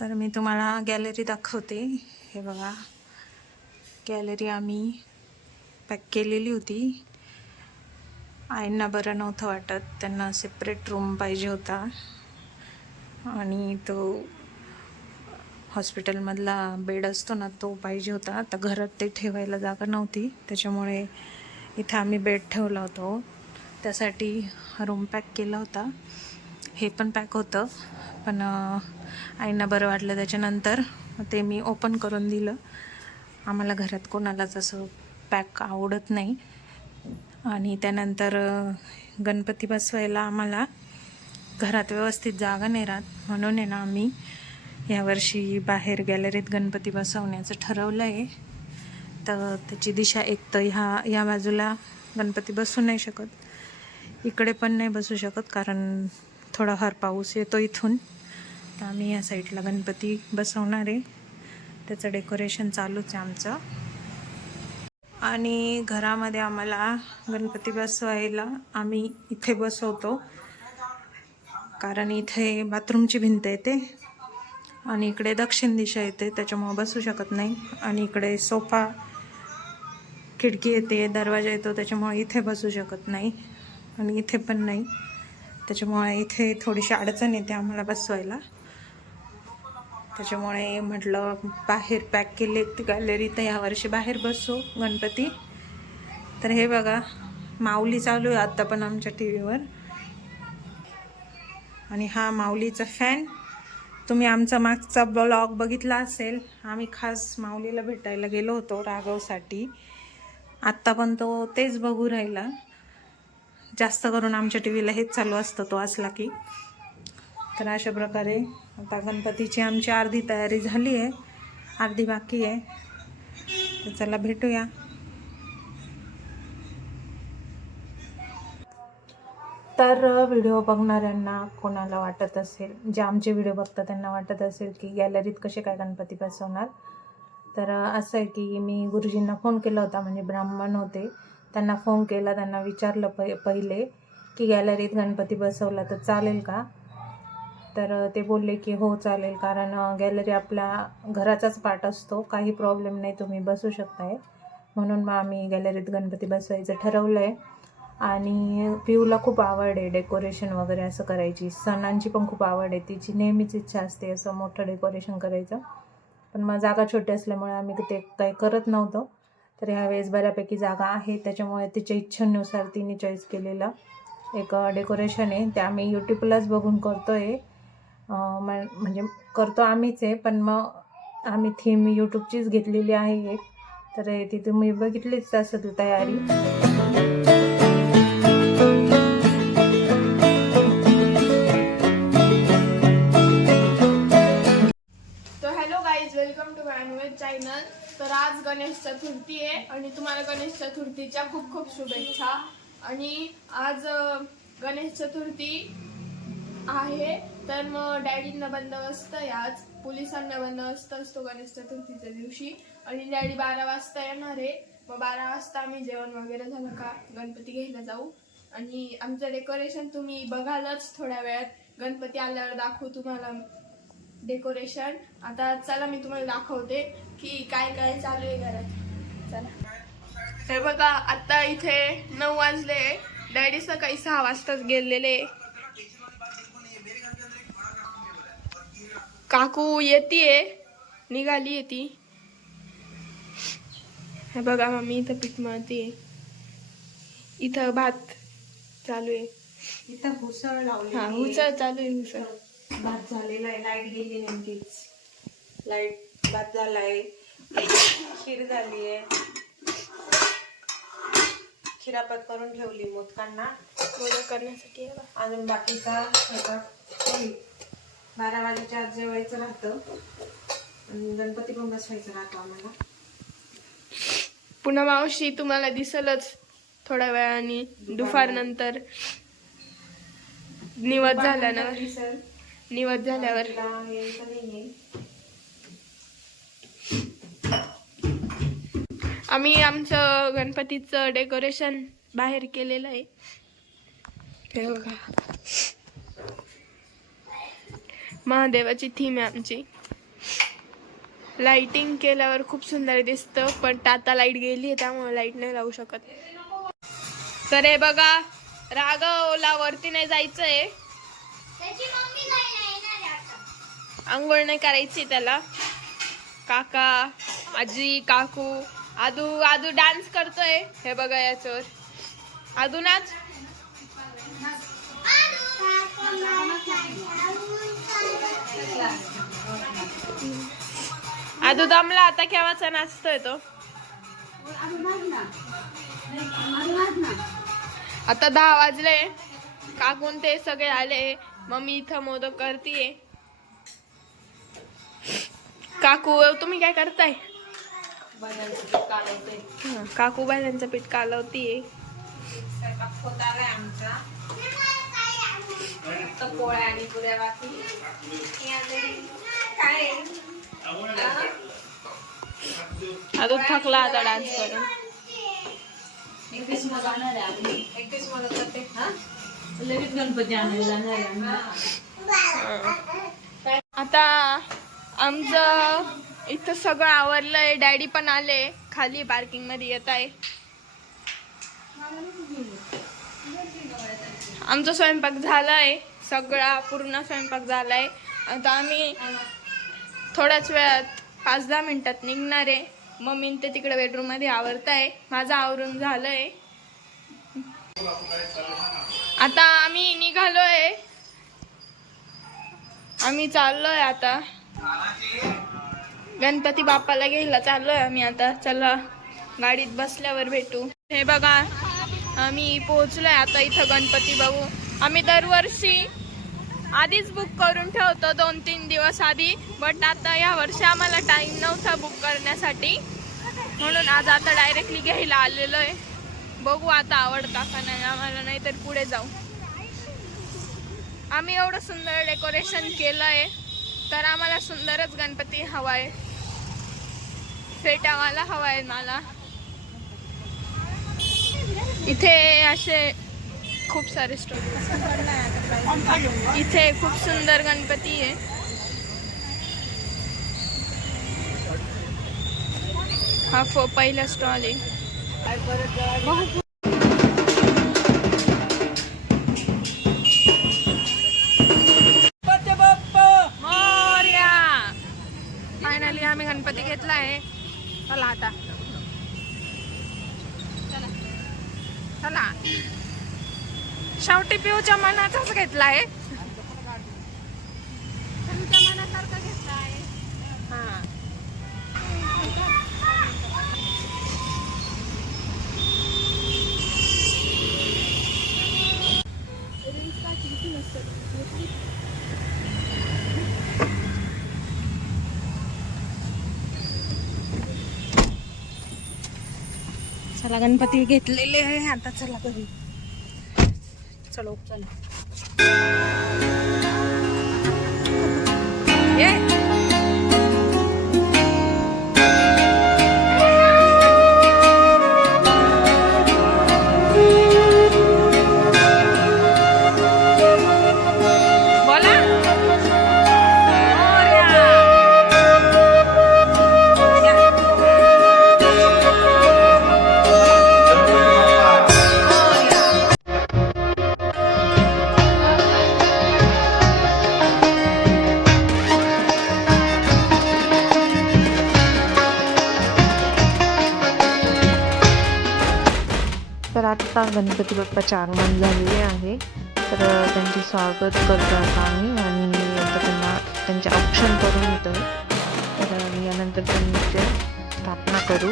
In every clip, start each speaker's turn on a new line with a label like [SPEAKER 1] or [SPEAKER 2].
[SPEAKER 1] तर मी तुम्हाला गॅलरी दाखवते. हे बघा. गॅलरी आम्ही पॅक केलेली होती. आईंना बरं नव्हतं वाटत. त्यांना सेपरेट रूम पाहिजे होता. आणि तो हॉस्पिटलमधला बेड असतो ना तो पाहिजे होता. तर घरात ते ठेवायला जागा नव्हती. त्याच्यामुळे इथं आम्ही बेड ठेवला होतो. त्यासाठी रूम पॅक केला होता. हे पण पॅक होतं. पण आईंना बरं वाटलं त्याच्यानंतर. ते मी ओपन करून दिलं. आम्हाला घरात कोणालाच असं पॅक आवडत नाही. आणि त्यानंतर गणपती बसवायला आम्हाला घरात व्यवस्थित जागा नाही राहत. म्हणून आहे ना आम्ही यावर्षी बाहेर गॅलरीत गणपती बसवण्याचं ठरवलं आहे तर त्याची दिशा एक तर ह्या या बाजूला गणपती बसू नाही शकत. इकडे पण नाही बसू शकत कारण थोडाफार पाऊस येतो इथून. तर आम्ही या साईडला गणपती बसवणार आहे. त्याचं डेकोरेशन चालूच आहे आमचं. आणि घरामध्ये आम्हाला गणपती बसवायला आम्ही इथे बसवतो. कारण इथे बाथरूमची भिंत येते. आणि इकडे दक्षिण दिशा येते त्याच्यामुळं बसू शकत नाही. आणि इकडे सोफा खिडकी येते दरवाजा येतो त्याच्यामुळे इथे बसू शकत नाही. आणि इथे पण नाही. त्याच्यामुळे इथे थोडीशी अडचण येते आम्हाला बसवायला. त्याच्यामुळे म्हटलं बाहेर पॅक केले गॅलरी तर यावर्षी बाहेर बसू गणपती. तर हे बघा माऊली चालू आहे आत्ता पण आमच्या टी व्हीवर आणि हा माऊलीचा फॅन तुम्ही आमचा मागचा ब्लॉग बघितला असेल आम्ही खास माऊलीला भेटायला गेलो होतो राघवसाठी. आत्ता पण तो तेच बघू राहिला. जास्त करून आमच्या टी व्हीला हेच चालू असतं तो असला की. तर अशा प्रकारे आता गणपतीची आमची अर्धी तयारी झाली आहे अर्धी बाकी आहे. तर चला भेटूया. तर व्हिडिओ बघणाऱ्यांना कोणाला वाटत असेल जे आमचे व्हिडिओ बघतात त्यांना वाटत असेल की गॅलरीत कसे काय गणपती बसवणार. तर असं आहे की मी गुरुजींना फोन केला होता म्हणजे ब्राह्मण होते. त्यांना फोन केला त्यांना विचारलं प पहिले की गॅलरीत गणपती बसवला तर चालेल का? तर ते बोलले की हो चालेल. कारण गॅलरी आपल्या घराचाच पार्ट असतो. काही प्रॉब्लेम नाही तुम्ही बसू शकताय. म्हणून मग आम्ही गॅलरीत गणपती बसवायचं ठरवलं आहे आणि पिऊला खूप आवड आहे डेकोरेशन वगैरे असं करायची. सणांची पण खूप आवड आहे. तिची नेहमीच इच्छा असते असं मोठं डेकोरेशन करायचं. पण मग जागा छोटी असल्यामुळे आम्ही ते काही करत नव्हतो. तर ह्यावेळेस बऱ्यापैकी जागा आहे. त्याच्यामुळे तिच्या इच्छेनुसार तिने चॉईस केलेलं एक डेकोरेशन आहे. ते आम्ही यूट्यूबलाच बघून करतो आहे म्हणजे करतो आम्हीच आहे पण मग आम्ही थीम यूट्यूबचीच घेतलेली आहे एक. तर ती तुम्ही बघितलीच असेल तयारी.
[SPEAKER 2] My channel. तर आज गणेश चतुर्थी आहे आणि तुम्हाला गणेश चतुर्थीच्या खूप खूप शुभेच्छा. आणि आज गणेश चतुर्थी आहे. तर मग डॅडींना बंदोबस्त आहे आज. पोलिसांना बंदोबस्त असतो गणेश चतुर्थीच्या दिवशी. आणि डॅडी बारा वाजता येणार आहे. मग बारा वाजता आम्ही जेवण वगैरे झालं का गणपती घ्यायला जाऊ. आणि आमचं डेकोरेशन तुम्ही बघालच थोड्या वेळात. गणपती आल्यावर दाखवू तुम्हाला. डेकोरेशन. आता चला मी तुम्हाला दाखवते की काय काय चालू आहे घरात. चला. हे बघा आता इथे नऊ वाजले. डॅडी सकाळी सहा वाजताच गेलेले. काकू येतीये. निघाली ती. हे बघा मम्मी इथं पीठ मळतीये. इथं भात चालू आहे.
[SPEAKER 1] इथं हुसळ लावली
[SPEAKER 2] हा हुसळ चालू आहे हुसळ
[SPEAKER 1] भात झालेला आहे लाइट गेली नेमकीच. लाइट भात झालाय. खीर झाली आहे. खिरापत करून ठेवली मोदकांना.
[SPEAKER 2] मोदक करण्यासाठी आहे.
[SPEAKER 1] अजून बाकीचा स्वयंपाक बारा वाजेच्या आत जेवायचं राहतं. आणि गणपती पण बसवायचं राहतो आम्हाला.
[SPEAKER 2] पुन्हा मावशी तुम्हाला दिसलच थोड्या वेळाने. दुपार नंतर निवत झाल्यावर
[SPEAKER 1] दिसेल.
[SPEAKER 2] निवत झाल्यावर. आम्ही आमचं गणपतीचं डेकोरेशन बाहेर केलेलं आहे. हे बघा. महादेवाची थीम आहे आमची. लाइटिंग केल्यावर खूप सुंदर दिसतं पण आता लाइट गेली आहे त्यामुळे लाइट नाही लावू शकत. तर हे बघा राघवला वरती नाही जायचंय. आंघोळ नाही करायची त्याला. काका आजी काकू आदू आदू डान्स करतोय. हे बघा याच्यावर. आदू नाच. आदू दमला आता केव्हाचा नाचतोय तो? आता दहा वाजले. काकून ते सगळे आले. मम्मी इथं मोदक करतीये. काकू तुम्ही काय करताय? हं, काकू बायलांचं पीठ कालवतीये.
[SPEAKER 1] पोळ्या आणि पुऱ्या बाकी. काय?
[SPEAKER 2] आता थकला आता डान्स करून.
[SPEAKER 1] एकवीस मोदक जाणार आहे करते हा? लगेच गणपती आणायला जाणार आहे. आम्ही.
[SPEAKER 2] आता आमचं इथं सगळं आवरलंय. डॅडी पण आले. खाली पार्किंगमध्ये येत आहे. आमचा स्वयंपाक झालाय. सगळा पूर्ण स्वयंपाक झालाय. आता आम्ही थोड्याच वेळात पाच दहा मिनिटात निघणार आहे. मम्मी ते तिकडे बेडरूममध्ये आवरताय. माझं आवरून झालंय. आता आम्ही निघालोय. आम्ही चाललोय आता. गणपती बाप्पाला घ्यायला चाललोय आम्ही आता. चला गाडीत बसल्यावर भेटू. हे बघा आम्ही पोहोचलोय आता इथं गणपती बघू. आम्ही दरवर्षी आधीच बुक करून ठेवतो दोन तीन दिवस आधी. बट आता या वर्षी आम्हाला टाइम नव्हता बुक करण्यासाठी. म्हणून आज आता डायरेक्टली घ्यायला आलेलो आहे बघू आता आवडता का नाही आम्हाला नाहीतर पुढे जाऊ. आम्ही एवढं सुंदर डेकोरेशन केलंय. तर आम्हाला सुंदरच गणपती हवाय. फेटावाला हवाय मला. इथे असे खूप सारे स्टॉल इथे खूप सुंदर गणपती आहे. हा फो पहिला स्टॉल आहे. आहे. चला आता. चला. चला. शेवटी पिऊच्या मनाचाच घेतला आहे चला गणपती घेतलेले आहे. आता चला घरी. चलो चला.
[SPEAKER 3] आता गणपती बाप्पाचे आगमन झालेले आहे. तर त्यांचे स्वागत करतो आता आम्ही आणि आता त्यांना त्यांचे औक्षण करून येतो तर यानंतर त्यांची स्थापना करू.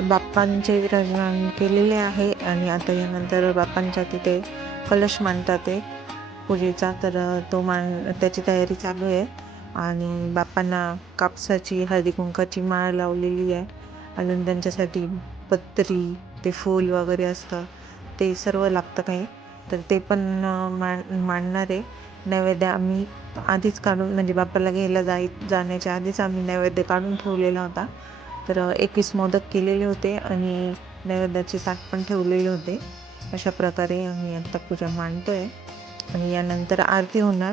[SPEAKER 3] बाप्पांचे विराजमान केलेले आहे आणि आता यानंतर बाप्पांच्या तिथे कलश मांडतात ते
[SPEAKER 1] पूजेचा. तर तो मान त्याची तयारी चालू आहे आणि बाप्पांना कापसाची हळदी कुंकाची माळ लावलेली आहे अजून त्यांच्यासाठी पत्री ते फूल वगैरे असतं ते सर्व लागतं काही. तर ते पण अ, मांड मांडणार आहे. नैवेद्य आम्ही आधीच काढून म्हणजे बाप्पाला घ्यायला जाय जाण्याच्या आधीच आम्ही नैवेद्य काढून ठेवलेला होता. तर एकवीस मोदक केलेले होते आणि नैवेद्याचे ताक पण ठेवलेले होते. अशा प्रकारे आम्ही आत्ता पूजा मांडतो आहे आणि यानंतर आरती होणार.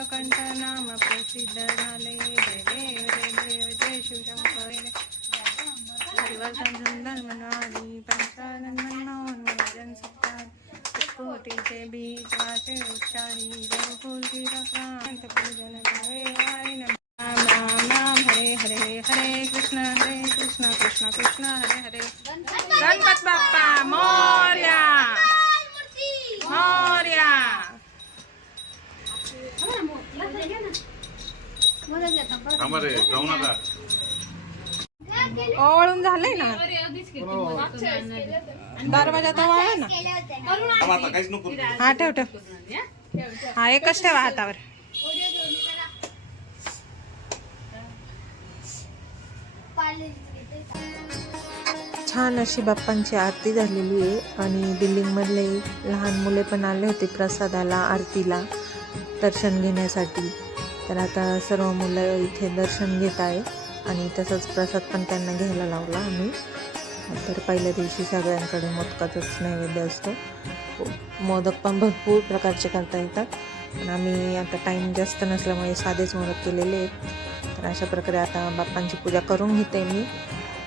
[SPEAKER 4] नीलकंठ नाम प्रसिद्ध झाले देव देव जय शिवशंकर रघुकुल तीरक्रांत पूजन नम राम हरे हरे हरे कृष्ण हरे कृष्ण कृष्ण कृष्ण हरे हरे गणपत बाप्पा, मोर्या मोर्या।
[SPEAKER 5] थांबा रे जाऊ नका.
[SPEAKER 4] ओवाळून झालंय ना. दरवाजा तर वाळा ना.
[SPEAKER 5] थांबा आता काहीच नको.
[SPEAKER 4] हा ठेव ठेव. हा एकच ठेवा हातावर.
[SPEAKER 1] छान अशी बाप्पांची आरती झालेली आहे आणि बिल्डिंगमधले लहान मुले पण आले होते प्रसादाला आरतीला. दर्शन घेण्यासाठी. तर आता सर्व मुलं इथे दर्शन घेत आहे आणि तसंच प्रसाद पण त्यांना घ्यायला लावला आम्ही. तर पहिल्या दिवशी सगळ्यांकडे मोदकाचाच नैवेद्य असतो. मोदक पण भरपूर प्रकारचे करता येतात. पण आम्ही आता टाईम जास्त नसल्यामुळे साधेच मोदक केलेले आहेत. तर अशा प्रकारे आता बाप्पांची पूजा करून घेते मी.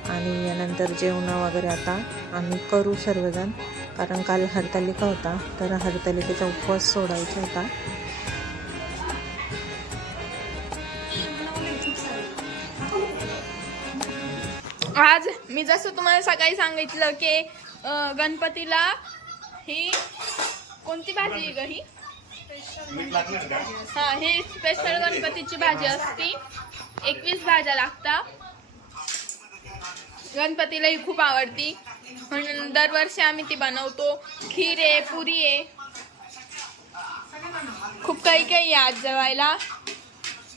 [SPEAKER 1] आणि यानंतर जेवणं वगैरे आता आम्ही करू सर्वजण. कारण काल हरतालिका होता. तर हरतालिकेचा उपवास सोडायचा होता.
[SPEAKER 2] आज मी जसं तुम्हाला सकाळी सांगितलं की गणपतीला ही कोणती भाजी आहे ग ही? हा ही स्पेशल गणपतीची भाजी असती. एकवीस भाज्या लागतात. गणपतीला ही खूप आवडती. म्हणून दरवर्षी आम्ही ती बनवतो. खीर आहे पुरी आहे. खूप काही काही आहे आज जेवायला.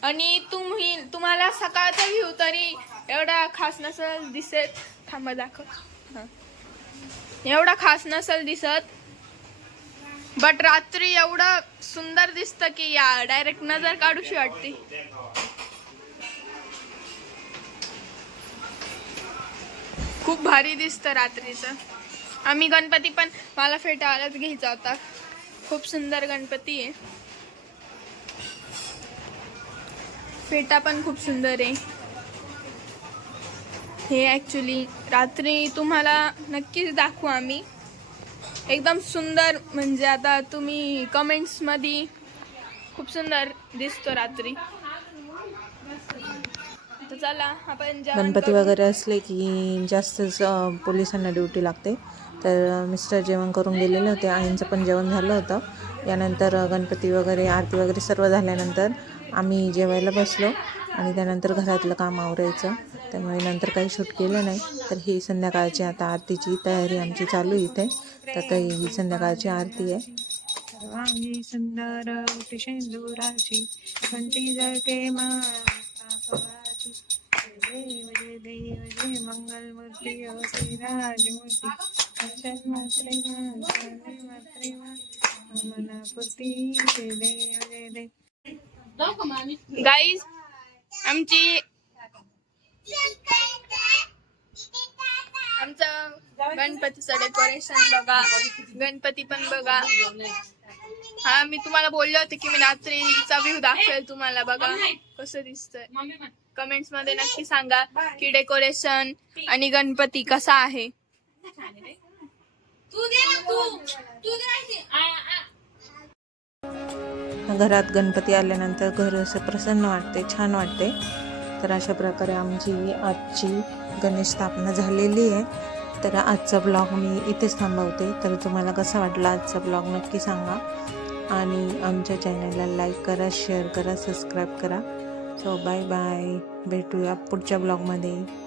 [SPEAKER 2] आणि तुम्ही तुम्हाला सकाळचा व्ह्यू तरी एवढा खास नसल दिसत. थांबा दाखव. हं. एवढा खास नसल दिसत. बट रात्री एवढं सुंदर दिसतं की या डायरेक्ट नजर काढूशी वाटते. खूप भारी दिसतं रात्रीचं. आम्ही गणपती पण मला फेटाळाच घ्यायचा होता. खूप सुंदर गणपती आहे. फेटा पण खूप सुंदर आहे. हे ॲक्च्युली रात्री तुम्हाला नक्कीच दाखवू आम्ही. एकदम सुंदर म्हणजे आता तुम्ही कमेंट्समध्ये खूप सुंदर दिसतो रात्री. तर चला आपण
[SPEAKER 1] गणपती. वगैरे असले की जास्तच पोलिसांना ड्युटी लागते. तर मिस्टर जेवण करून गेलेले होते. आईंचं पण जेवण झालं होतं. यानंतर गणपती वगैरे आरती वगैरे सर्व झाल्यानंतर आम्ही जेवायला बसलो. आणि त्यानंतर घरातलं काम आवरायचं. त्यामुळे नंतर काही शूट केलं नाही. तर ही संध्याकाळची आता आरतीची तयारी आमची चालू इथे. तर आता ही संध्याकाळची आरती आहे.
[SPEAKER 4] सर्वांगी सुंदर होती शेंदुराची कंठी जळके माळाची. देव जय देव जय मंगल मूर्ती राजमूर्ती अर्चन मात्रे मात्रे मनापुरती जय देव जय देव
[SPEAKER 2] गाईज आमची आमचं गणपतीचं डेकोरेशन बघा. गणपती पण बघा. हा मी तुम्हाला बोलले होते की मी रात्रीचा व्ह्यू दाखवेल तुम्हाला. बघा कसं दिसतंय. कमेंट्समध्ये नक्की सांगा की डेकोरेशन आणि गणपती कसा आहे.
[SPEAKER 1] घरात गणपती आल्यानंतर घर असं प्रसन्न वाटते छान वाटते तर अशा प्रकारे आमची आजची गणेश स्थापना झालेली आहे. तर आजचा ब्लॉग मी इथेच थांबवते. तर तुम्हाला कसा वाटला आजचा ब्लॉग नक्की सांगा. आणि आमच्या चॅनलला लाईक करा शेअर करा सबस्क्राईब करा. सो बाय बाय भेटूया पुढच्या ब्लॉगमध्ये.